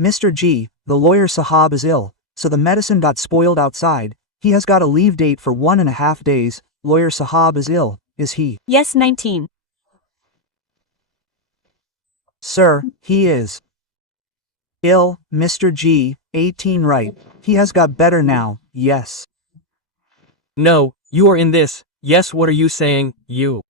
Mr. G, the lawyer Sahab is ill, so the medicine got spoiled outside. He has got a leave date for 1.5 days. Lawyer Sahab is ill, is he? Yes, 19. Sir, he is ill, Mr. G, 18 right. He has got better now, yes. No, you are in this. Yes, what are you saying, you?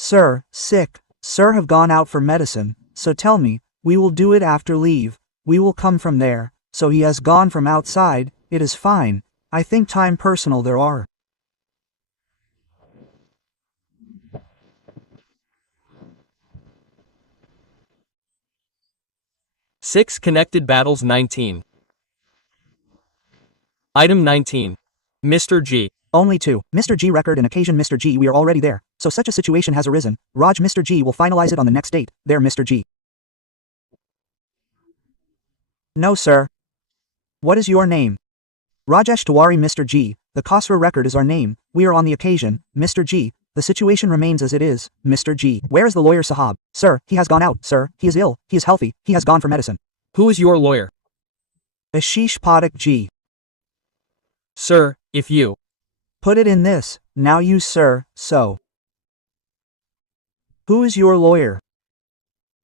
Sir, sick. Sir have gone out for medicine, so tell me, we will do it after leave. We will come from there, so he has gone from outside, it is fine. I think time personal there are. Six connected battles 19. Item 19. Mr. G. Only 2. Mr. G record and occasion Mr. G, we are already there, so such a situation has arisen. Raj Mr. G will finalize it on the next date. There Mr. G. No sir. What is your name? Rajesh Tiwari Mr. G, the Khosrow record is our name, we are on the occasion, Mr. G, the situation remains as it is, Mr. G. Where is the lawyer Sahab? Sir, he has gone out, sir, he is ill, he is healthy, he has gone for medicine. Who is your lawyer? Ashish Padak G. Sir, if you Put it in this, now you sir, so. Who is your lawyer?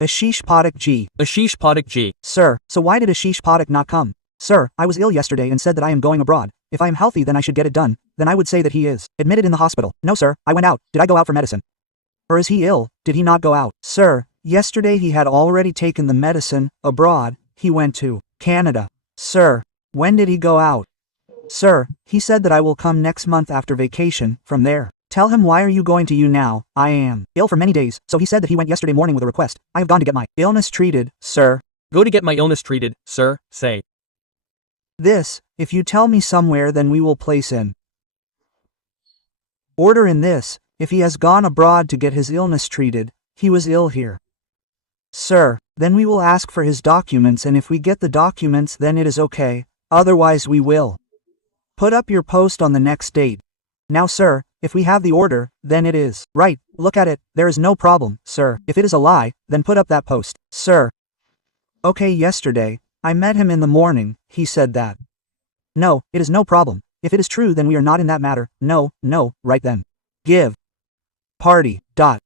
Ashish Padak G. Ashish Padak G. Sir, so why did Ashish Padak not come? Sir, I was ill yesterday and said that I am going abroad. If I am healthy then I should get it done, then I would say that he is admitted in the hospital. No sir, I went out, did I go out for medicine? Or is he ill, did he not go out? Sir, yesterday he had already taken the medicine, abroad, he went to Canada. Sir, when did he go out? Sir, he said that I will come next month after vacation, from there. Tell him why are you going to you now, I am ill for many days, so he said that he went yesterday morning with a request. I have gone to get my illness treated, sir. Go to get my illness treated, sir, say. This, if you tell me somewhere then we will place in order in this, if he has gone abroad to get his illness treated, he was ill here. Sir, then we will ask for his documents and if we get the documents then it is okay, otherwise we will put up your post on the next date. Now sir, if we have the order, then it is right, look at it, there is no problem, sir. If it is a lie, then put up that post, sir. Okay, yesterday, I met him in the morning, he said that. No, it is no problem. If it is true then we are not in that matter, no, right then. Give. Party. Dot.